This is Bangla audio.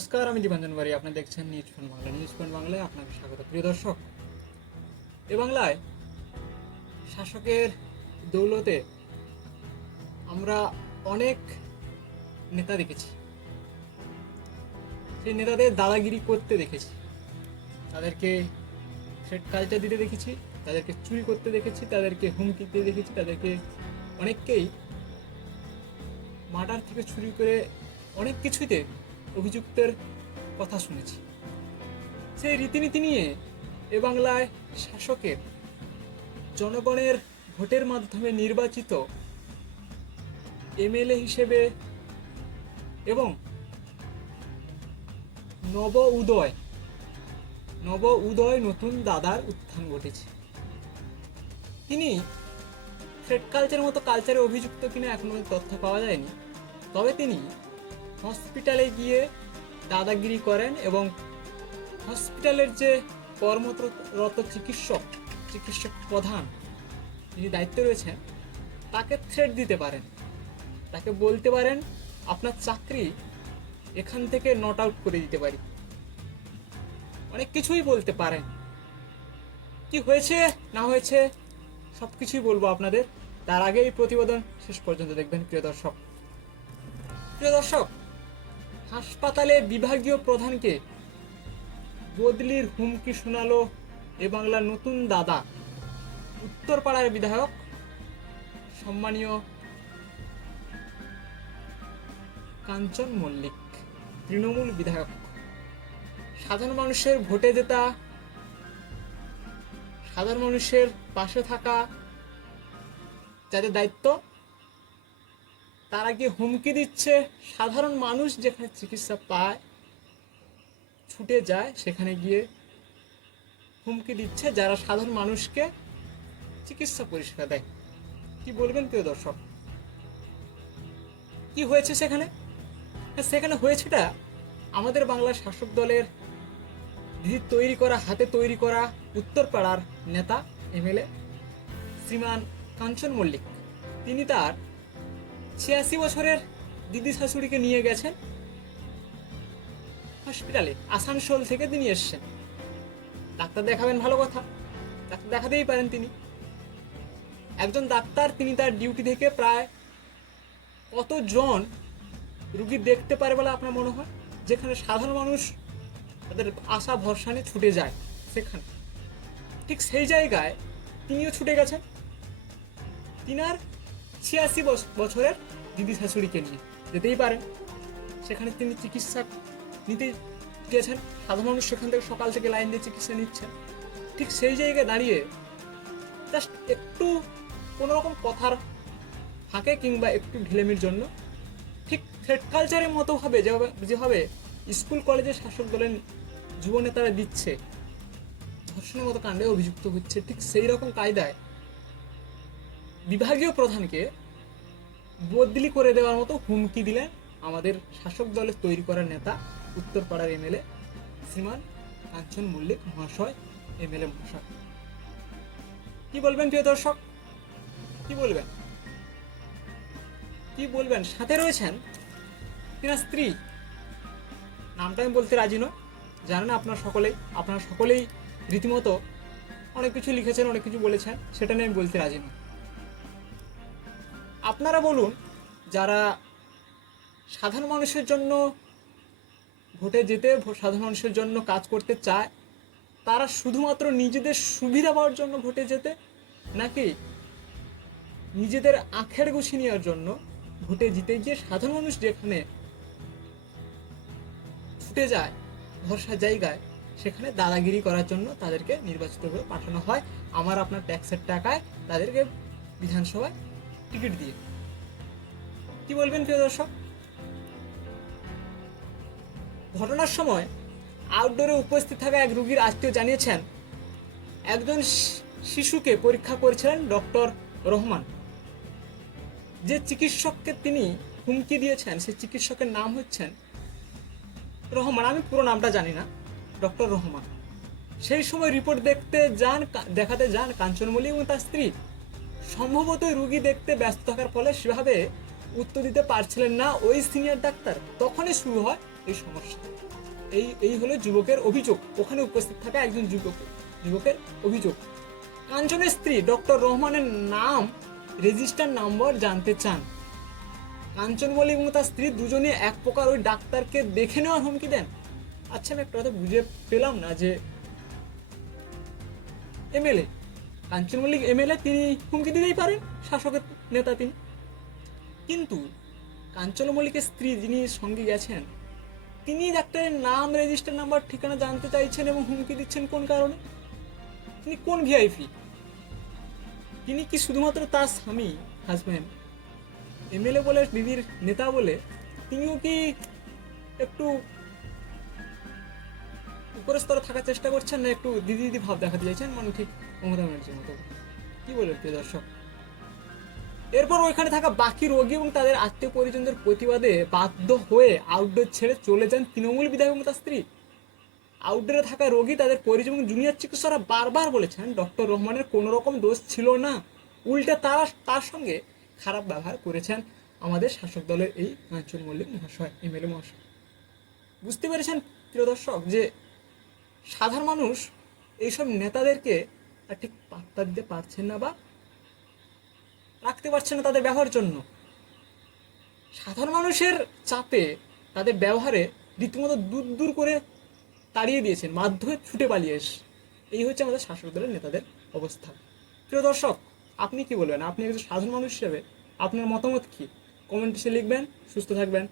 নমস্কার, আমি দীপাঞ্জন বাড়ি। আপনি দেখছেন news point Bangla. News point বাংলায় আপনাকে স্বাগত। প্রিয় দর্শক, এ বাংলায় শাসকের দৌলতে আমরা অনেক নেতা দেখেছি। সেই নেতাদের দাদাগিরি করতে দেখেছি, তাদেরকে থ্রেট কালচার দিতে দেখেছি, তাদেরকে চুরি করতে দেখেছি, তাদেরকে হুমকি দিতে দেখেছি, তাদেরকে অনেককেই মার্ডার থেকে চুরি করে অনেক কিছুতে অভিযুক্তের কথা শুনেছি। সেই রীতিনীতি নিয়ে এ বাংলায় শাসকের জনগণের ভোটের মাধ্যমে নির্বাচিত এমএলএ হিসেবে এবং নব উদয় নতুন দাদার উত্থান ঘটেছে। তিনি থ্রেড কালচারের মতো কালচারে অভিযুক্ত কিনা এখনো তথ্য পাওয়া যায়নি, তবে তিনি হসপিটালে গিয়ে দাদাগিরি করেন এবং হসপিটালের যে কর্মরত চিকিৎসক প্রধান যিনি দায়িত্বে রয়েছেন তাকে থ্রেট দিতে পারেন, তাকে বলতে পারেন আপনার চাকরি এখান থেকে নট আউট করে দিতে পারি, অনেক কিছুই বলতে পারেন। কি হয়েছে না হয়েছে সব কিছুই বলবো আপনাদের, তার আগে এই প্রতিবেদন শেষ পর্যন্ত দেখবেন। প্রিয় দর্শক, হাসপাতালে বিভাগীয় প্রধানকে বদলির হুমকি শোনালো এ বাংলার নতুন দাদা, উত্তরপাড়ার বিধায়ক সম্মানীয় কাঞ্চন মল্লিক, তৃণমূল বিধায়ক। সাধারণ মানুষের ভোটে জেতা, সাধারণ মানুষের পাশে থাকা যাদের দায়িত্ব, তারা গিয়ে হুমকি দিচ্ছে। সাধারণ মানুষ যেখানে চিকিৎসা পায়, ছুটে যায়, সেখানে গিয়ে হুমকি দিচ্ছে যারা সাধারণ মানুষকে চিকিৎসা পরিষেবা দেয়। কি বলবেন প্রিয় দর্শক, কি হয়েছে সেখানে? সেখানে হয়েছেটা আমাদের বাংলার শাসক দলের হাতে তৈরি করা উত্তরপাড়ার নেতা এমএলএ শ্রীমান কাঞ্চন মল্লিক। তিনি তার 86 বছরের দিদি শাশুড়িকে নিয়ে গেছেন হসপিটালে। আসানসোল থেকে তিনি এসছেন, ডাক্তার দেখাবেন, ভালো কথা, ডাক্তার দেখাতেই পারেন। তিনি একজন ডাক্তার, তিনি তার ডিউটি থেকে প্রায় কতজন রুগী দেখতে পারে বলে আপনার মনে হয়? যেখানে সাধারণ মানুষ তাদের আশা ভরসা নিয়ে ছুটে যায়, সেখানে ঠিক সেই জায়গায় তিনিও ছুটে গেছেন তিনার 86 বছরের দিদি শাশুড়িকে নিয়ে। যেতেই পারেন, সেখানে তিনি চিকিৎসা নিতে গেছেন। সাধারণ মানুষ সেখান থেকে সকাল থেকে লাইন দিয়ে চিকিৎসা নিচ্ছেন। ঠিক সেই জায়গায় দাঁড়িয়ে জাস্ট একটু কোনোরকম কথার ফাঁকে কিংবা একটু ঢিলেমির জন্য ঠিক থ্রেড কালচারের মতো ভাবে যেভাবে স্কুল কলেজের শাসক দলের যুব নেতারা দিচ্ছে, ধর্ষণের মতো কাণ্ডে অভিযুক্ত হচ্ছে, ঠিক সেই রকম কায়দায় বিভাগীয় প্রধানকে বদলি করে দেওয়ার মতো হুমকি দিলেন আমাদের শাসক দলের তৈরি করার নেতা উত্তরপাড়ার এমএলএ শ্রীমান কাঞ্চন মল্লিক মহাশয়, এমএলএ মহাশয়। কি বলবেন প্রিয় দর্শক, কি বলবেন? সাথে রয়েছেন তিনার স্ত্রী, নামটা আমি বলতে রাজি নয়, জানেন আপনারা সকলেই রীতিমতো অনেক কিছু লিখেছেন, অনেক কিছু বলেছেন, সেটা নিয়ে আমি বলতে রাজি নয়। আপনারা বলুন, যারা সাধারণ মানুষের জন্য ভোটে যেতে, সাধারণ মানুষের জন্য কাজ করতে চায়, তারা শুধুমাত্র নিজেদের সুবিধা পাওয়ার জন্য ভোটে যেতে, নাকি নিজেদের আখের গুছি নেওয়ার জন্য ভোটে জিতে গিয়ে সাধারণ মানুষ যেখানে ছুটে যায় ভরসার জায়গায়, সেখানে দাদাগিরি করার জন্য তাদেরকে নির্বাচিত করে পাঠানো হয় আমার আপনার ট্যাক্সের টাকায়, তাদেরকে বিধানসভায় টিকিট দিয়ে। কি বলবেন প্রিয় দর্শক? ঘটনার সময় আউটডোরে উপস্থিত থাকা এক রোগীর আত্মীয় জানিয়েছেন, একজন শিশুকে পরীক্ষা করেছিলেন ডক্টর রহমান। যে চিকিৎসককে তিনি হুমকি দিয়েছেন, সেই চিকিৎসকের নাম হচ্ছেন রহমান, আমি পুরো নামটা জানি না, ডক্টর রহমান। সেই সময় রিপোর্ট দেখাতে যান কাঞ্চন মল্লিক এবং তার স্ত্রী। সম্ভবত রুগী দেখতে ব্যস্ত থাকার ফলে সেভাবে উত্তর দিতে পারছিলেন না ওই সিনিয়র ডাক্তার। তখনই শুরু হয় এই সমস্যা। এই এই হলো যুবকের অভিযোগ, ওখানে উপস্থিত থাকা একজন যুবকের অভিযোগ। কাঞ্চনের স্ত্রী ডক্টর রহমানের নাম, রেজিস্টার নম্বর জানতে চান। কাঞ্চন মল্লিক এবং তার স্ত্রী দুজনে এক প্রকার ওই ডাক্তারকে দেখে নেওয়ার হুমকি দেন। আচ্ছা, আমি একটা কথা বুঝে পেলাম না যে এমএলএ কাঞ্চন মল্লিক এমএলএ, তিনি হুমকি দিতেই পারেন, শাসকের নেতা তিনি, কিন্তু কাঞ্চন মল্লিকের স্ত্রী যিনি সঙ্গে গেছেন, তিনি ডাক্তারের নাম, রেজিস্টার নাম্বার, ঠিকানা জানতে চাইছেন এবং হুমকি দিচ্ছেন কোন কারণে? তিনি কোন ভিআইপি? তিনি কি শুধুমাত্র তার স্বামী, হাজব্যান্ড, এমএলএ বলে, দিদির নেতা বলে তিনিও কি একটু উপরের স্তরে থাকার চেষ্টা করছেন, না একটু দিদি দিদি ভাব দেখাতে চাইছেন, মানে ঠিক মমতা ব্যানার্জির মতো? কি বলেন প্রিয় দর্শক? এরপর ওইখানে থাকা বাকি রোগী এবং তাদের আত্মীয় পরিজনদের প্রতিবাদে বাধ্য হয়ে আউটডোর ছেড়ে চলে যান তৃণমূল বিধায়ক এবং তার স্ত্রী। আউটডোরে থাকা রোগী, তাদের পরিজন এবং জুনিয়র চিকিৎসকরা বারবার বলেছেন ডক্টর রহমানের কোনো রকম দোষ ছিল না, উল্টে তারা তার সঙ্গে খারাপ ব্যবহার করেছেন আমাদের শাসক দলের এই কাঞ্চন মল্লিক মহাশয়, এমএলএ মহাশয়। বুঝতে পেরেছেন প্রিয় দর্শক যে সাধারণ মানুষ এইসব নেতাদেরকে আর ঠিক পাত্তা দিতে পারছেন না বা রাখতে পারছেন না তাদের ব্যবহারের জন্য। সাধারণ মানুষের চাপে তাদের ব্যবহারে রীতিমতো দূর দূর করে তাড়িয়ে দিয়েছেন, বাধ্য হয়ে ছুটে পালিয়ে এসে। এই হচ্ছে আমাদের শাসক দলের নেতাদের অবস্থা। প্রিয় দর্শক, আপনি কি বলবেন? আপনি একজন সাধারণ মানুষ হিসেবে আপনার মতামত কি? কমেন্টে লিখবেন। সুস্থ থাকবেন।